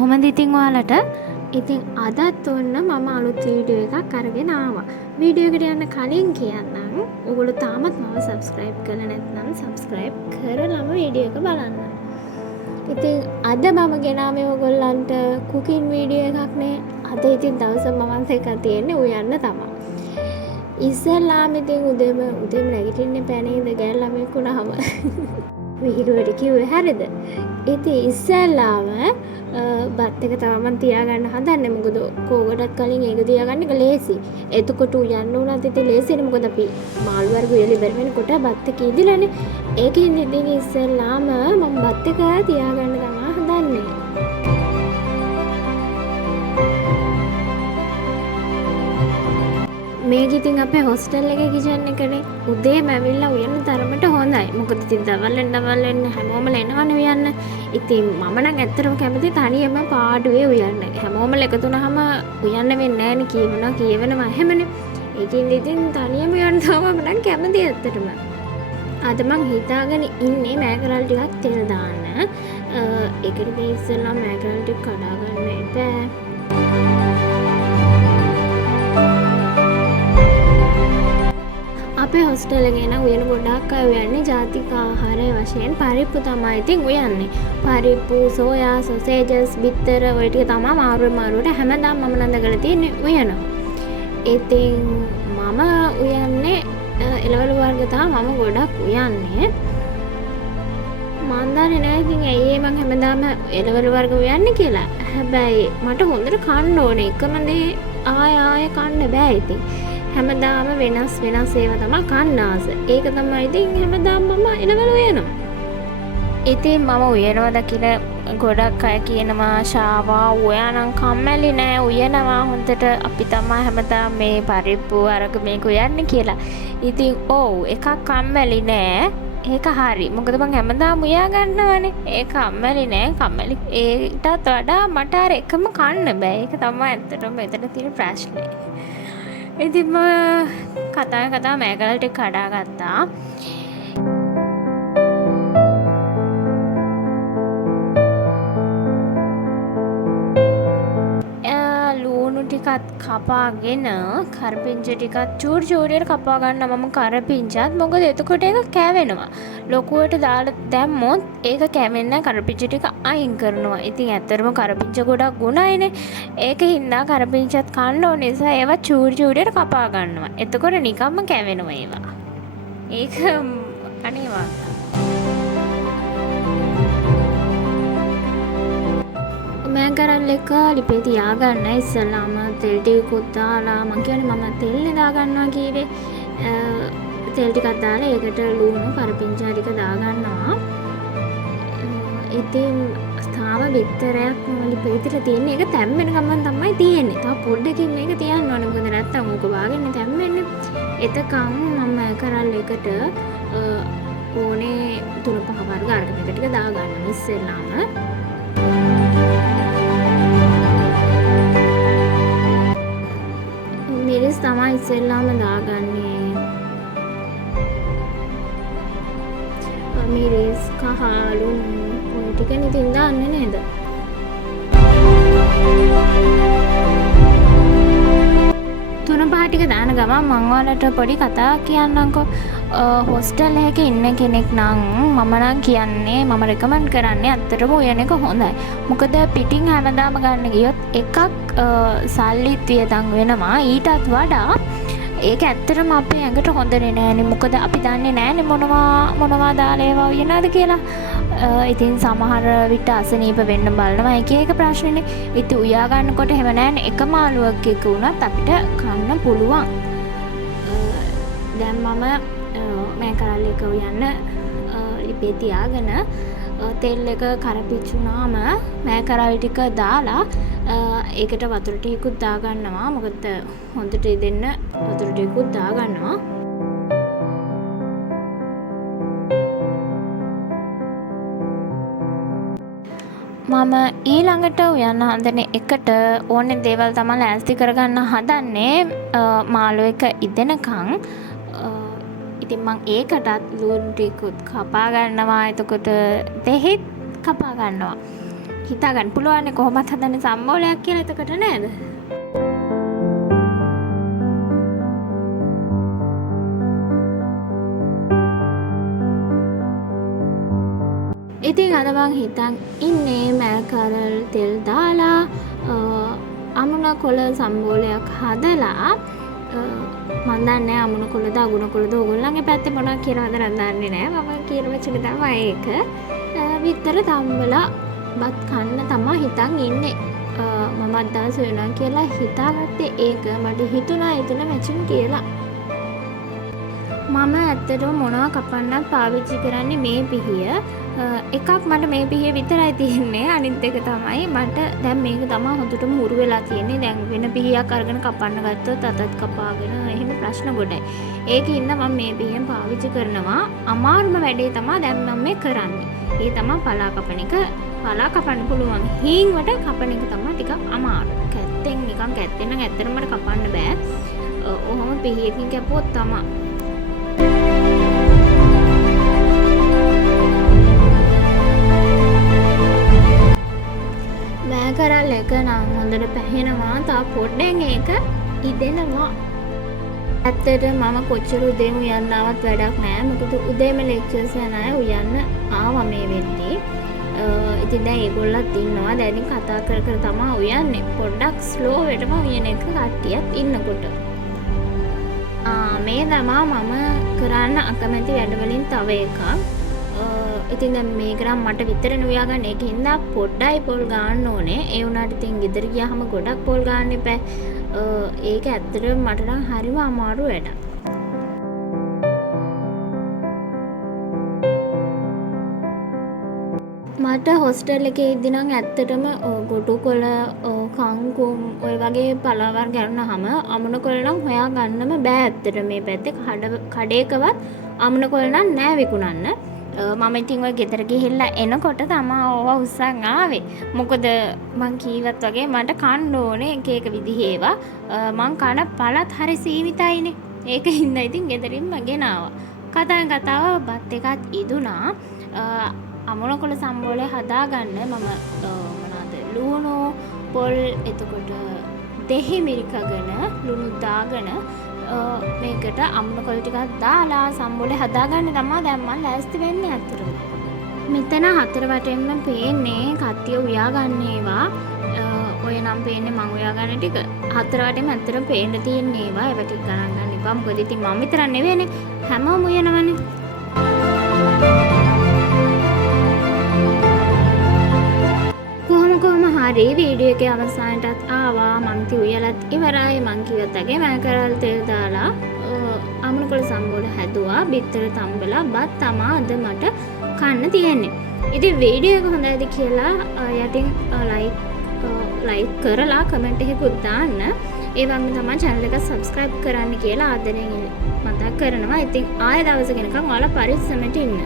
කොහොමද ඉතින් ඔයාලට? ඉතින් අදත් ඔන්න මම අලුත් වීඩියෝ එකක් අරගෙන ආවා. වීඩියෝ එකට යන්න කලින් කියන්නම් ඔයගොල්ලෝ තාමත් මම subscribe කරලා නැත්නම් subscribe කරලාම වීඩියෝ එක බලන්න. ඉතින් අද මම ගෙනාවේ ඔයගොල්ලන්ට cooking වීඩියෝ එකක් නේ. අද ඉතින් දවස මමත් එක්ක තියෙන්නේ උයන්න තමයි. ඉස්සෙල්ලාම ඉතින් උදේම නැගිටින්න පැනේද ගෑල් ළමෙක් වුණාම වීඩියෝට කිව්වේ හරිද? ඉතින් ඉස්සෙල්ලාම බත් එක තවම තියාගන්න හදන්නේ. මොකද කෝකටත් කලින් ඒක තියාගන්න එක ලේසි. එතකොට උයන්න උනත් ඉතින් ලේසිනේ. මොකද අපි මාළු වර්ග උයලා ඉවර වෙනකොට බත් එක ඉදිලානේ. ඒකෙන් ඉතින් ඉස්සෙල්ලාම මම බත් එක තියාගන්න තමයි හදන්නේ. මේක ඉතින් අපේ හොස්ටල් එකේ කිචන් එකනේ. උදේම ඇවිල්ලා උයන්න තරමට හොඳයි. මොකද ඉතින් දවල්ෙන් හැමෝම එනවනේ උයන්න. ඉතින් මම නම් ඇත්තටම කැමති තනියම පාඩුවේ උයන්න. හැමෝම එකතු වුණාම උයන්න වෙන්නේ නැහැනේ. කියවනවා එහෙමනේ. ඒකින් ඉතින් තනියම උයන්න තමයි මම නම් කැමති ඇත්තටම. අද මං හිතාගෙන ඉන්නේ මෑකරල් ටිකක් තෙල් දාන්න. ඒකට මේ ඉස්සෙල්ලා මෑකරල් ටික කඩා ගන්න එපා. අපේ හොස්ටල් එකේ නම් උයන ගොඩක් අය උයන්නේ ජාතික ආහාරය වශයෙන් පරිප්පු තමයි ඉතින් උයන්නේ. පරිප්පු, සෝයා, සොසේජස්, බිත්තර ඔය ටික තමයි මාරුවට හැමදාම මම නඳගලා තියෙන්නේ උයනවා. ඉතින් මම උයන්නේ එළවලු වර්ග තමයි මම ගොඩක් උයන්නේ. මන් දන්නේ නැහැ ඉතින් ඇයි මම හැමදාම එළවලු වර්ග උයන්නේ කියලා. හැබැයි මට හොඳට කන්න ඕනේ. එකම දේ ආය කන්න බෑ ඉතින්. හැමදාම වෙනස් ඒවා තමයි කන්න ආස. ඒක තමයි ඉතින් හැමදාම මම එළවලු උයනවා. ඉතින් මම උයනවද කියලා ගොඩක් අය කියනවා ශාවා උයනනම් කම්මැලි නෑ උයනවා හොඳට අපි තමයි හැමදාම මේ පරිප්පු අරග මේක උයන්නේ කියලා. ඉතින් ඔව් එකක් කම්මැලි නෑ. ඒක හරි. මොකද මම හැමදාම උයා ගන්නවනේ. ඒක කම්මැලි නෑ. කම්මැලි ඒටත් වඩා මට අර එකම කන්න බෑ. ඒක තමයි ඇත්තටම මෙතන තියෙන ප්‍රශ්නේ. ඉතින් කතා මෑකරල් ටික කඩා ගත්තා. ලුණු ටිකත් කපාගෙන කරපිංචා ටිකත් චූරියට කපා ගන්න මම කරපිංචාත්. මොකද එතකොට ඒක කැවෙනවා. ලොකුවට දාලා දැම්මොත් ඒක කැවෙන්නේ නැහැ. කරපිංචා ටික අයින් කරනවා. ඉතින් ඇත්තටම කරපිංචා ගොඩක් ගුණයිනේ. ඒකින්දා කරපිංචාත් කන්න ඕන නිසා ඒවා චූරියට කපා ගන්නවා. එතකොට නිකම්ම කැවෙනවා ඒවා. ඒක අනිවාර්යයි. මෑකරල් එක ලිපේ තියාගන්න ඉස්සෙල්ලාම තෙල් ටිකකුත් දාලා මං කියන්නේ මම තෙල්නේ දාගන්නවා කීවේ. තෙල් ටිකක් දාලා ඒකට ලුණු කරපිංචා ටික දාගන්නවා. ඉතින් තාම බිත්තරයක් ලිපේ තියලා තියෙන්නේ. ඒක තැම්බෙන ගමන් තමයි තියෙන්නේ. තව පොඩ්ඩකින් මේක තියන්න ඕනේ. මොකද නැත්තම් ඕක වාගෙන තැම්බෙන්නේ. එතකන් මම මෑකරල් එකට ඕනේ 3-5 වර්ග අරගෙන ටික දාගන්න ඉස්සෙල්ලාම. මිරිස් තමයි ඉස්සෙල්ලාම දාගන්නේ. මිරිස් කහලු ඔය ටික ඉතින් දාන්නේ නේද? තුන පහ ටික දාන ගමන් මම ඔයාලට පොඩි කතාවක් කියන්නම්කෝ. හොස්ටල් එකේ ඉන්න කෙනෙක් නම් මම නම් කියන්නේ මම රෙකමන්ඩ් කරන්නේ අත්‍තරම උයන එක හොඳයි. මොකද පිටින් හැමදාම ගන්න ගියොත් එකක් සල්ලිත් වියදම් වෙනවා. ඊටත් වඩා ඒක ඇත්තටම අපේ ඇඟට හොඳ නෑනේ. මොකද අපි දන්නේ නෑනේ මොනවා දාලා ඒවා උයනවාද කියලා. ඉතින් සමහර විට අසනීප වෙන්න බලනවා එක ප්‍රශ්නනේ. ඉතින් උයා ගන්නකොට එහෙම නෑනේ. එක මාළුවක් එක උනත් අපිට කන්න පුළුවන්. දැන් මම මෑකරල් එක උයන්න ලිපේ තියාගෙන තෙල් එක කරපිච්චුනාම මෑකරල් ටික දාලා ඒකට වතුර ටිකකුත් දාගන්නවා. මොකද හොඳට ඉදෙන්න වතුර ටිකකුත් දාගන්නවා. මම ඊළඟට උයන්න හදන එකට ඕනේ දේවල් තමයි ලෑස්ති කරගන්න හදන්නේ මාළු එක ඉදෙනකන්. ඉතින් මම ඒකටත් ලුණු ටිකකුත් කපා ගන්නවා. එතකොට දෙහිත් කපා ගන්නවා. හිතා ගන්න පුළුවන් කොහොමත් හදන්නේ සම්බෝලයක් කියලා එතකොට නේද? ඉතින් අද මං හිතන් ඉන්නේ මැල්කරල් තෙල් දාලා අමුණ කොළ සම්බෝලයක් හදලා මන් දන්නේ අමුණ කොළද අගුණ කොළද ඕගොල්ලන්ගේ පැත්තේ මොනවද කියලාද දන්නේ නැහැ. මම කියන වචන තමයි ඒක. විතර තම්බලා බත් කන්න තමයි හිතන් ඉන්නේ. මමත් දවස් වෙනවා කියලා හිතාගත්තේ ඒක. මට හිතුණා එතන මැචින් කියලා. මම ඇත්තටම මොනවා කපන්නත් පාවිච්චි කරන්නේ මේ පිහිය. එකක් මට මේ පිහිය විතරයි තියෙන්නේ. අනිත් එක තමයි මට දැන් මේක තමයි හොඳටම හුරු වෙලා තියෙන්නේ. දැන් වෙන පිහියක් අරගෙන කපන්න ගත්තොත් අතත් කපාගෙන එහෙම ප්‍රශ්න ගොඩයි. ඒකින්ද මම මේ පිහියෙන් පාවිච්චි කරනවා. අමාරුම වැඩේ තමයි දැන් මම මේ කරන්නේ. ඒ තමයි පලා කපන එක. පලා කපන්න පුළුවන්. හීන් වලට කපන එක තමයි ටිකක් අමාරු. කැත්තෙන් නිකන් කැත්තෙන් නම් ඇත්තටම මට කපන්න බෑ. ඔහොම පිහියකින් කැපුවොත් තමයි මෑකරල් එක නම් හොඳට පැහෙනවා. තා පොඩ්ඩෙන් ඒක ඉදෙනවා. ඇත්තට මම කොච්චර උදේම උයන්න ආවත් වැඩක් නෑ. මොකද උදේම ලෙක්චර්ස් යන අය උයන්න ආවා මේ වෙද්දී. ඉතින් දැන් ඒගොල්ලත් ඉන්නවා. දැන් ඉතින් කතා කර කර තමයි උයන්නේ. පොඩ්ඩක් ස්ලෝ වෙටම උයන එක කට්ටියක් ඉන්නකොට. මේ තමයි මම කරන්න අකමැති වැඩවලින් තව එකක්. ඉතින් දැන් මේක නම් මට විතරනේ උයා ගන්න. ඒකින්ද පොඩ්ඩයි පොල් ගන්න ඕනේ. ඒ වුණාට ඉතින් ගෙදර ගියාම ගොඩක් පොල් ගන්න එපා. ඒක ඇත්තටම මට නම් හරිම අමාරු වැඩක්. මට හොස්ටල් එකේ ඉඳි නම් ඇත්තටම ගොටු කොළ කංකුම් ඔය වගේ පළවල් ගන්නාම අමුණ කොළ නම් හොයා ගන්නම බෑ. ඇත්තට මේ පැත්තේ කඩේකවත් අමුණ කොළ නම් නෑ විකුණන්න. මම ඉතින් ඔය ගෙදර ගිහිල්ලා එනකොට තමයි ඕවා උස්සන් ආවේ. මොකද මං කීවත් වගේ මට කන්න ඕනේ එක එක විදිහේ ඒවා. මං කන පළත් හරි සීමිතයිනේ. ඒකින්ද ඉතින් ගෙදරින්ම ගෙනාවා. කතාවෙන් කතාව බත් එකත් ඉදුණා. අමුණ කොළ සම්බෝලය හදාගන්න මම මොනවාද ලුණු පොල් එතකොට දෙහි මිරිකගෙන ලුණු දාගෙන මේකට අමුණ කොළ ටිකක් දාලා සම්බෝලය හදාගන්න තමයි දැන් මම ලෑස්ති වෙන්නේ අතරම. මෙතන හතර වටෙන්ම පේන්නේ කට්ටිය උයා ගන්න ඒවා. ඔය නම් පේන්නේ මම උයා ගන්න ටික. හතර වටෙන්ම ඇත්තටම පේන්න තියෙන ඒවා. ඒවා ටික ගණන් ගන්න එපා. මොකද ඉතින් මම විතරක් නෙවෙයිනේ. හැමෝම උයනවනේ. කොහොම හරි වීඩියෝ එකේ අවසානයටත් ආවා. මං උයලත් ඉවරයි. මං කිව්වත් වගේ මෑකරල් තෙල් දාලා අමුණ කොළ සම්බෝල හැදුවා. බිත්තර තම්බලා බත් තමා අද මට කන්න තියෙන්නේ. ඉතින් වීඩියෝ එක හොඳයිද කියලා යටින් ලයික් කරලා කමෙන්ට් එකකුත් දාන්න. ඒ වගේම තමයි channel එක subscribe කරන්න කියලා ආදරෙන් මතක් කරනවා. ඉතින් ආයෙ දවසක එනකම් ඔයාලා පරිස්සමට ඉන්න.